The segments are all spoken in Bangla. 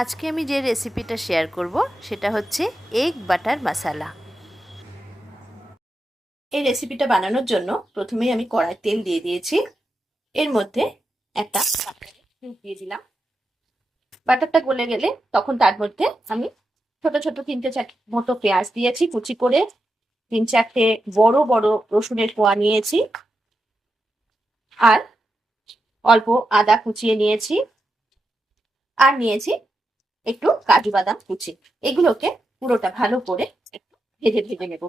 আজকে আমি যে রেসিপিটা শেয়ার করব সেটা হচ্ছে এগ বাটার মশলা। এই রেসিপিটা বানানোর জন্য প্রথমেই আমি কড়াই তেল দিয়ে দিয়েছি। এর মধ্যে একটা বাটার দিয়ে দিলাম। বাটারটা গলে গেলে তখন তার মধ্যে আমি ছোট ছোট 3-4 মতো পেঁয়াজ দিয়েছি কুচি করে, 3-4টে বড় বড় রসুনের কোয়া নিয়েছি, আর অল্প আদা কুচিয়ে নিয়েছি, আর নিয়েছি একটু কাজু বাদাম কুচি। এগুলোকে পুরোটা ভালো করে একটু ভেজে ভেজে নেব।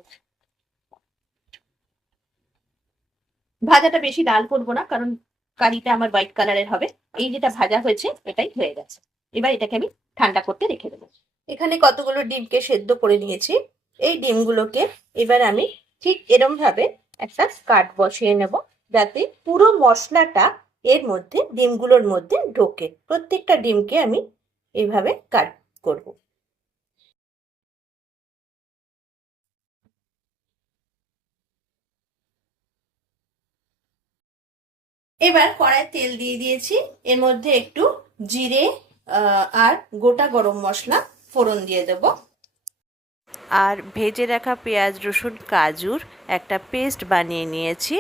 ভাজাটা বেশি লাল করবো না, কারণ কারিটা আমার হোয়াইট কালারের হবে। এই যেটা ভাজা হয়েছে এটাই হয়ে গেছে। এবার এটাকে আমি ঠান্ডা করতে রেখে দেবো। এখানে কতগুলো ডিমকে সেদ্ধ করে নিয়েছি। এই ডিমগুলোকে এবার আমি ঠিক এরম ভাবে একটা কাট বসিয়ে নেব, যাতে পুরো মশলাটা এর মধ্যে ডিমগুলোর মধ্যে ঢোকে। প্রত্যেকটা ডিমকে আমি এইভাবে কাট করব। এবার কড়াই তেল দিয়ে দিয়েছি। এর মধ্যে একটু জিরে আর গোটা গরম মশলা ফোড়ন দিয়ে দেব, আর ভেজে রাখা পেঁয়াজ রসুন কাজুর একটা পেস্ট বানিয়ে নিয়েছি।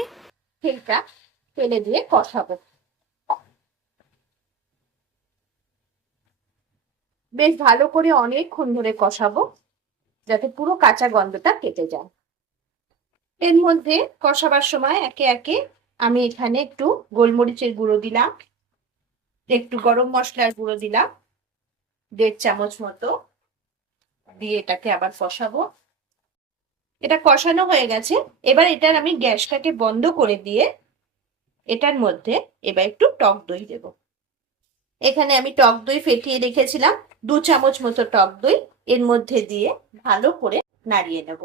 তেলটা তেলে দিয়ে কষাবো। বেশ ভালো করে অনেকক্ষণ ধরে কষাবো, যাতে পুরো কাঁচা গন্ধটা কেটে যায়। এর মধ্যে কষাবার সময় একে একে আমি এখানে একটু গোলমরিচের গুঁড়ো দিলাম, একটু গরম মশলার গুঁড়ো দিলাম 1.5 চামচ মতো, দিয়ে এটাকে আবার কষাবো। এটা কষানো হয়ে গেছে। এবার এটার আমি গ্যাসটাকে বন্ধ করে দিয়ে এটার মধ্যে এবার একটু টক দই দেব। এখানে আমি টক দই ফেটিয়ে রেখেছিলাম, 2 চামচ মতো টক দই এর মধ্যে দিয়ে ভালো করে নাড়িয়ে নেব।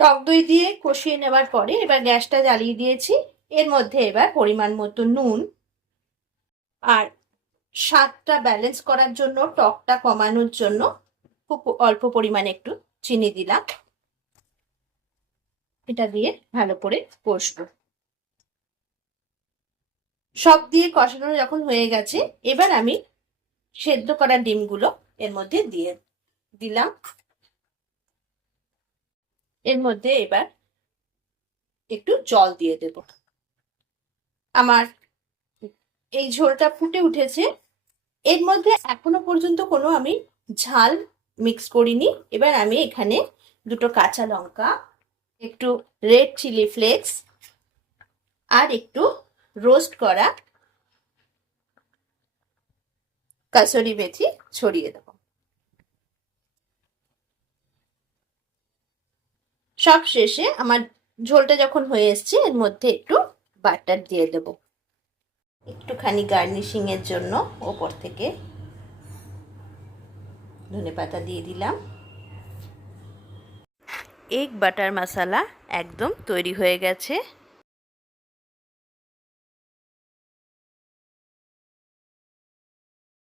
টক দই দিয়ে কষিয়ে নেওয়ার পরে এবার গ্যাসটা জ্বালিয়ে দিয়েছি। এর মধ্যে এবার পরিমাণ মতো নুন, আর স্বাদটা ব্যালেন্স করার জন্য, টকটা কমানোর জন্য খুব অল্প পরিমাণে একটু চিনি দিলাম। এটা দিয়ে ভালো করে কষবো। সব দিয়ে কষানো যখন হয়ে গেছে, এবার আমি সেদ্ধ করা ডিমগুলো এর মধ্যে দিয়ে দিলাম। এর মধ্যে এবার একটু জল দিয়ে দেব। আমার এই ঝোলটা ফুটে উঠেছে। এর মধ্যে এখনো পর্যন্ত কোনো আমি ঝাল মিক্স করিনি। এবার আমি এখানে 2টো কাঁচা লঙ্কা, একটু রেড চিলি ফ্লেক্স, আর একটু রোস্ট করা কাসুরি মেথি ছড়িয়ে দেব। সব শেষে আমার ঝোলটা যখন হয়ে এসছে, এর মধ্যে একটু বাটার দিয়ে দেব, একটুখানি গার্নিশিং এর জন্য ওপর থেকে ধনেপাতা দিয়ে দিলাম। এগ বাটার মশলা একদম তৈরি হয়ে গেছে।